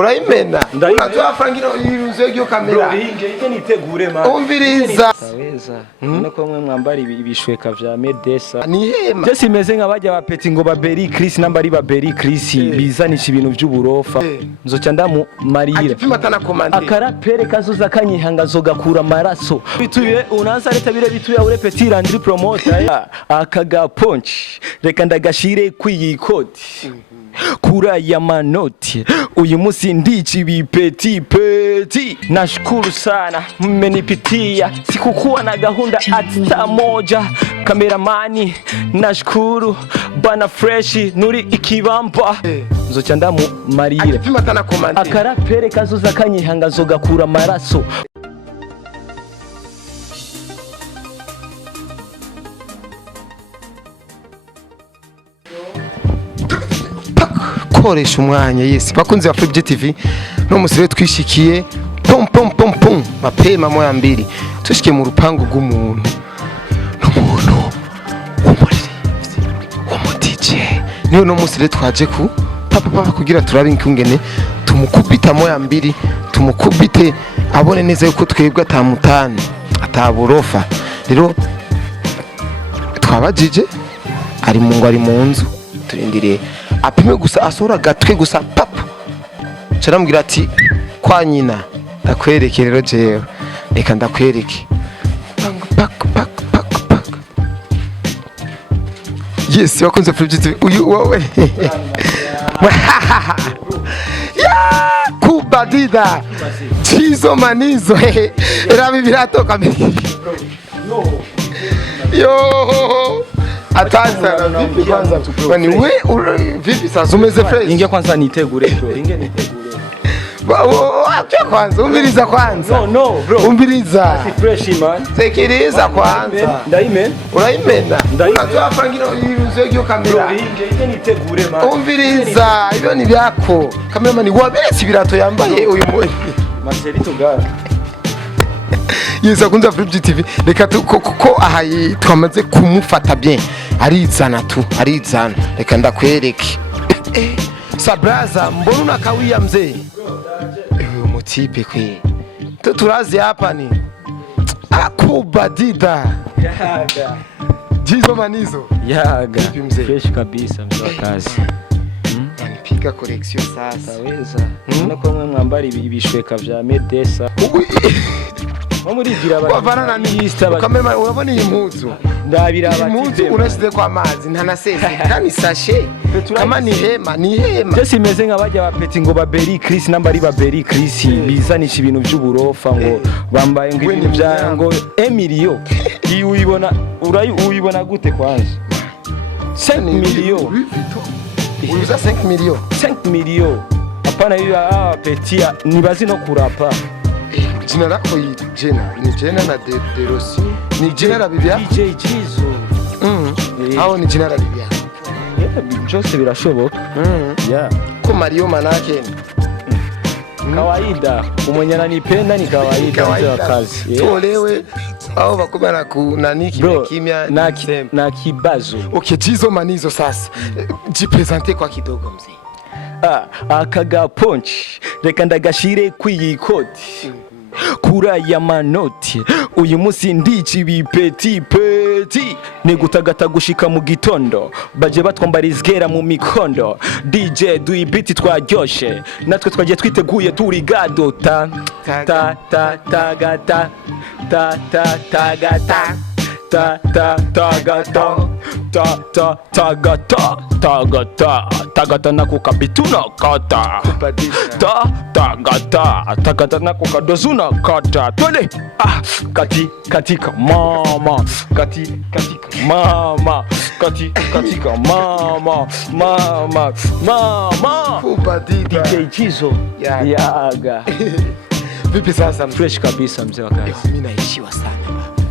Urayimena unatoa frangiro yuzuye ryo kamera ije nitegure man umviriza saweza nuko mwe mwambari ibishweka vya Medesa ni hema je simeze nk'abajya bapeti ngo baberi Chris nambari baberi Chris bizanisha ibintu by'uburofa nzoca ndamu marira akipima tana komande akarapere kazoza kanyihangazo gakura amaraso bituye unansa leta bire bituye ure petit Landry promoter akaga punch reka ndagashire kwiyikoti kura ya manoti uyu musi ndichi bipeti peti nashukuru sana mmenipitia sikukuwa na gahunda hata moja kameramani nashukuru bana fresh nuri ikibamba nzoca ndamu marira akipima tana komande akarapere kazoza kanyihangazo gakura amaraso koresha umwanya yes bakunze ba Free TV no musire twishikiye pom pom pom pom mapema moya mbiri tushikiye mu rupangu rw'umuntu umutije niyo no musire twaje ku papa kugira turabe inkungene tumukubita moya mbiri tumukubite abone neza yuko twebwe atamutani ataburofa rero twabajije ari mu nzu turindiriye apime gusa asura gatwe gusa papa caramubwira ati kwa nyina ndakwereke rero jewe reka ndakwereke pak yes wakunze Free uyu wowe ya kubadida chizo manizo rabi biratoka yo Atanza vipi kwanza kwani wewe vipi sasa umeze fresh inge kwanza nitegure bro inge nitegure acha kwanza umbiliza kwanza no bro umbiliza si fresh man tekiriza kwanza ndaime urayimena unatoa frangiro yuzuye ryo kamera inge nitegure man umbiliza ibyo ni byako cameraman wabese birato yambaye uyu mwe Marcelito gara Yesa kunza Free TV reka ko ahaye twamaze kumufata bien arizana reka ndakwereke sabraza mbona unakawia mzee umutipe kwe turazi hapa ni akubadida yaga jizo manizo yaga fresh kabisa mzakazi Piga correction sasa weza nuko mwe mwambari ibishweka vya Medesa Mamurigira bavana ni kamera urabona iyi mpuzu ndabira abati unashyize kwa mazi ntanasese kandi sashe kama ni hema je simeze nk'abajya bapeti ngo baberi Chris nambari baberi Chris bizanisha ibintu by'uburofa ngo bambaye ngo ibintu bya ngo Emilio uyibona gute kwanza 5 millions uza 5 millions hapana hiyo petia nibazi no kurapa jina lako ni jina na de Rossi ni jina la Biblia DJ Jizo hao ni jina la Biblia byose birashoboka ko Mario manake kawaida umunyana nipenda ni kawaida wa kazi tolewe au bakubana kunaniki kimya na kibazo okay Jizo manizo sasa jipresente kwa kidogo mzee akaga punch reka ndagashire kwiyikoti kura ya manoti uyu musi ndichi bipeti peti negutagata gushika mu gitondo baje batwambarizgera mu mikondo DJ duibiti twaryoshe natwe twagiye twiteguye turi gado ta ta ta tagata ta ta tagata ta ta tagata ta ta tagata tagata nako kabituna kata ta tagata nako kadozuna kata twende katika mama katika mama kubadida DJ Jizo yaga vipi sasa fresh kabisa mzee wa kazi mimi naishiwa sana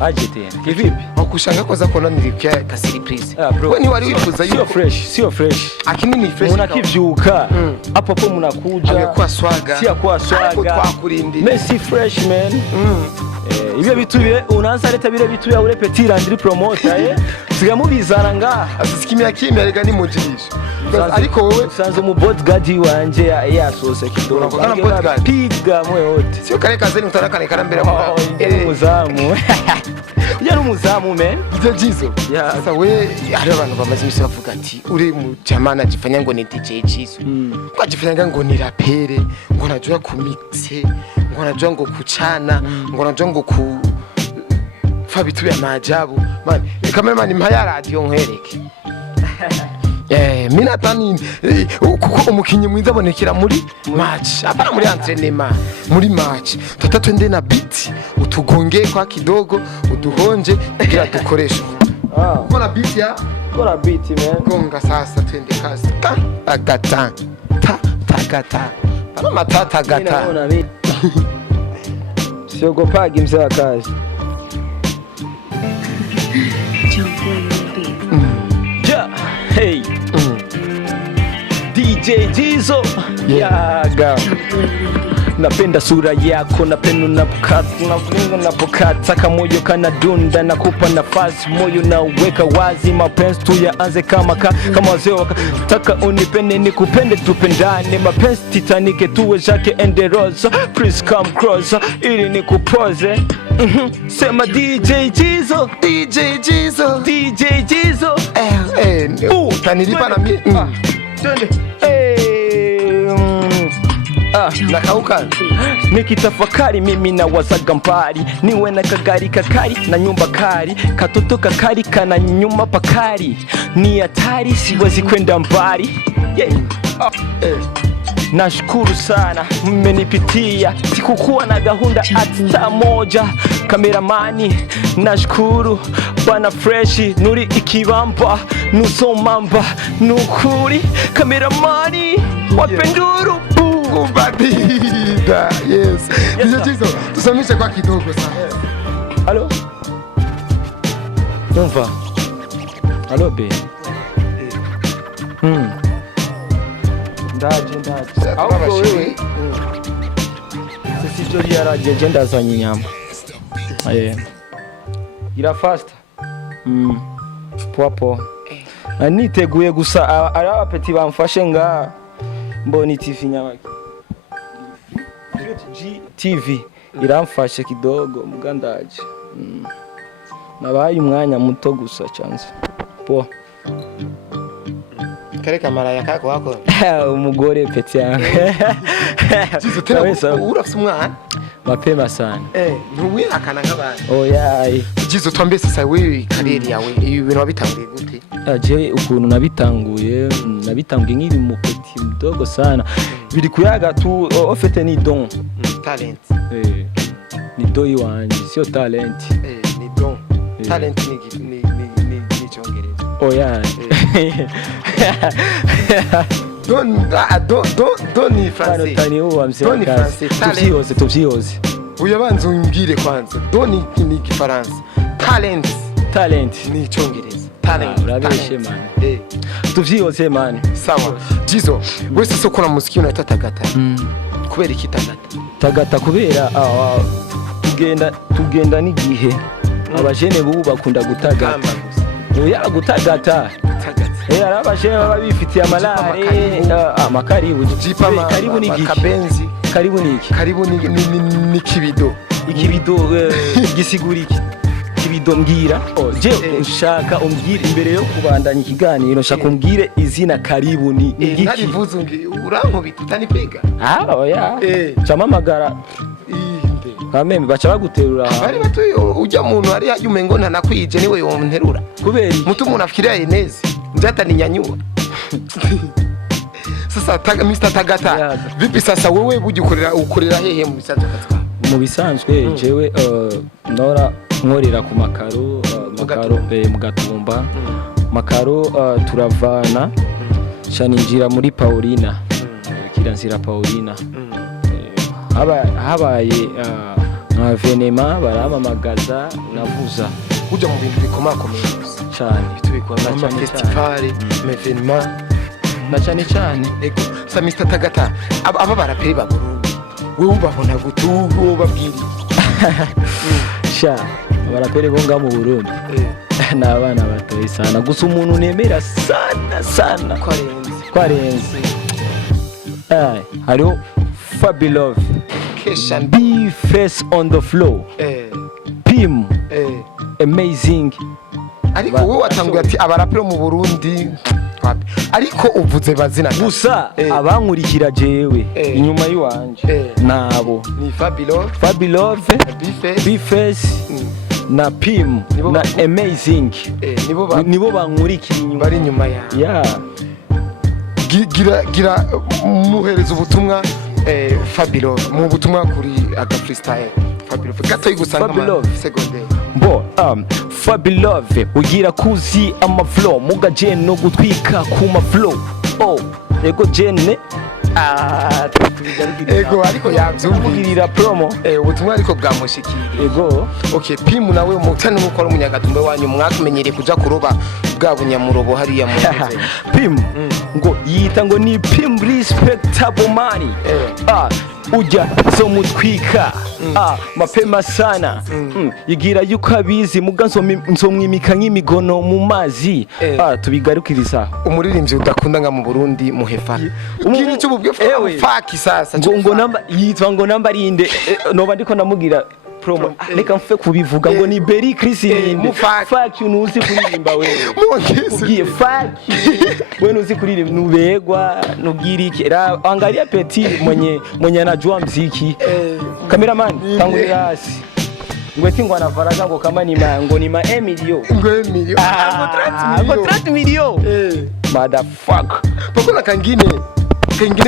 aje tena kivipi wakushanga kwa zako nilikia ka surprise kwani wali wifuza hiyo sio fresh akini ni fresh unakivyuka hapo hapo mnakuja kwa swaga si kwa swaga kwa kurindi Messi fresh man ibyo bituye unaanza leta bile bituye ule Petit Landry promoter sigamubizana ngaha asikimya kimya rega ni mujirisha ariko wowe usanze mu bodyguard wanje yasose kidogo Unakutana bodyguard? piga moyo wote sio kare kazeni utarakane karambere mu umuzamu ujya n'umuzamu men ivyo jizo Yeah. sasa we hari abantu bamaze imisi bavuga ati uri mu jamana jifanya ngo ni DJ Jizo kwa jifanya ngo ni rapere ngo najua ku mixe ngo najua ngo kuchana ngo najua ngo ku fa bitu ya maajabu man cameraman mpaya radio nkwereke mina tani kuko umukinyi mwiza abonekera muri match apana muri entraînement muri match twende na beat utugonge kwa kidogo uduhonje kugira dukoreshe kora beat ya kora beat man gonga sasa twende kazi tagata tagata pana matata gata naona mimi siogopagi mzee wa kazi ja hey DJ Jizo yaga napenda sura yako napenda unapokata kamoyo kanadunda nakupa nafasi moyo na uweka wazi mapenzi tu yaanze kama wazee wakataka unipende nikupende tupendane mapenzi Titanic tuwe Jacques and Rose please come closer ili nikupoze sema DJ Jizo DJ Jizo DJ Jizo utanilipa na mimi twende nakauka nikitafakari mimi na wazaga mbali niwe na kagari kakari na nyumba kari katoto kakari kana nyuma pakari ni hatari siwezi kwenda mbali nashukuru sana mmenipitia sikukuwa na gahunda hata moja kameramani nashukuru bana freshi nuri ikibamba nuzomamba nukuri kameramani wapenduru kubadida yes DJ Jizo tusamishe kwa kidogo sana Allo Umva Allo be ndaje ahubwo wewe sisi jori yaraje genda zanye inyama ira fast popo niteguye gusa ari abapeti bamfashe nga mboni TV nyabaki TV iramfashe kidogo mugandaje nabaye umwanya muto gusa chance po kare kamera yakako wako umugore peti yange Jizo tena urafite umwana mapema sana ntuwihakana nk'abandi oya Jizo twambe sasa wewe kareri yawe ibi bintu wabitanguye gute aje ukuntu nabitanguye nkiri mu peti mdogo sana biri kuyaga tu ofete ni don talent ni doi wanje sio talent ni don talent ni chongereza oya don ni français tani uwa mzee don ni français tuvyihoze uyabanza umbwire kwanza don ni kifaransa talent ni chongereza talent urabeshe man tuvyihoze man sawa Jizo wese soko na muziki unaita tagata kubera iki tagata kubera tugenda n'igihe abajene bubu bakunda gutagata oya gutagata abajene baba bifitiye amalare amakaribu karibu n'igi kabenzi karibu n'iki karibu ni kibido gisiguriki kibido mbwira je nshaka umbwire imbere yo kubandanya ikiganiro nshaka umbwire izina karibu ni igiki narivuze ngi urankubita utanipiga oya camamagara Kameme bacha baguterura bari batuyo ujya muntu ari yumengo ntanakwije niwe yonterura kubera mutu umuntu afikiria Inezi njata ni nyanyua sasa Mr Tagata vipi sasa wewe ukorera hehe mu bisanzwe katwa mu bisanzwe jewe ndora nkorera ku makaro mu Gatumba makaro turavana shaninjira muri Paulina kiranzira Paulina habaye nka venema baramamagaza navuza ujya mu bintu bikomakomeye cyane bitubikwa na festival evenement na cyane ego sa Mr Tagata aba baraperi ba Burundi wewe ubabona gutugo babwiri sha abaraperi bo nga mu Burundi ni abana batoye sana gusa umuntu nemera sana kwarenze hariho Fabilove Keshan B-Face on the floor Pim amazing. ariko wowe watanguye ati abaraperi mu Burundi ariko uvuze bazina gusa abankurikira jewe inyuma yiwanje nabo ni Fabilove B-Face na Pim na amazing nibo bankurikira inyuma bari inyuma ya gira muhereza ubutumwa Fabilove mu butumwa kuri aga freestyle Fabilove gato yigusanga secondaire mbo Fabilove ugira kuzi ama flow mugaje no gutwika ku ma flow ego jene ego ariko yavyumvira promo ubutumwa ariko bwamushikira ego okay Pim nawe mutane nuko ari umunyagatumbe wanyu mwakumenyereye kuja kuroba bwa bunyamurobo hariya mu Pim ngo yita ngo ni Pim respectable money ujya zo mutwika mapema sana yigira yuko abizi muga nzomwimika nk'imigono mu mazi tubigarukiriza umuririmbyi udakunda nga mu Burundi muhefa ubwira icyo bubwe faki sasa ngo namba yitwa ngo namba rinde noba ndiko namugira promo reka mfe kubivuga ngo ni Berry Chris rinde fuck you nuzi kuririmba wewe ugiye fuck wewe nuzi kuririmba nubegwa nugira iki angalia Petit mwenye anajua mziki cameraman tangurira hasi ngweti ngo anavaraga ngo kama ni mango ni ma Emilio ngo 30 million motherfucker pokona kangine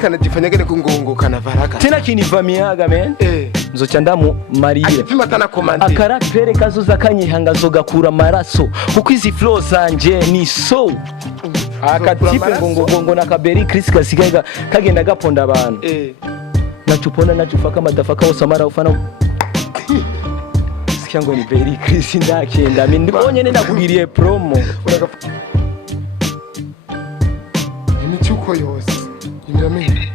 kanajifanyagane kungongo kanavaraga tena kinivamiaga man nzoca ndamu marire pima tana komande akarapere kazoza kanyihangazo gakura amaraso kuko izi flow zanje ni so akatipe ngo na Berry Chris kasigaga kagenda gaponda abantu nachupona nachufaka madafaka osamara ufana sikia ngo ni Berry Chris ndakenda mimi ndibonye nenda kugiriye promo imichuko yose imyamini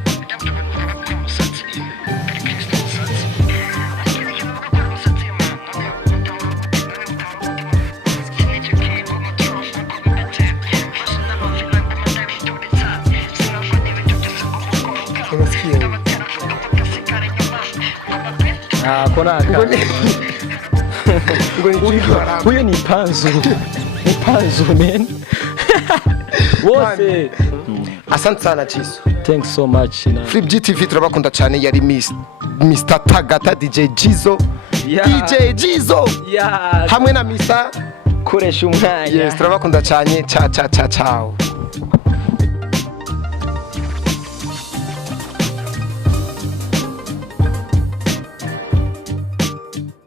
huyo ni panzu man wose asante sana Chiso thanks so much Flip GTV turabakunda cyane yari Mr Tagata DJ Jizo DJ Jizo hamwe na Mr koresha umwanya yes turabakunda cyane ciao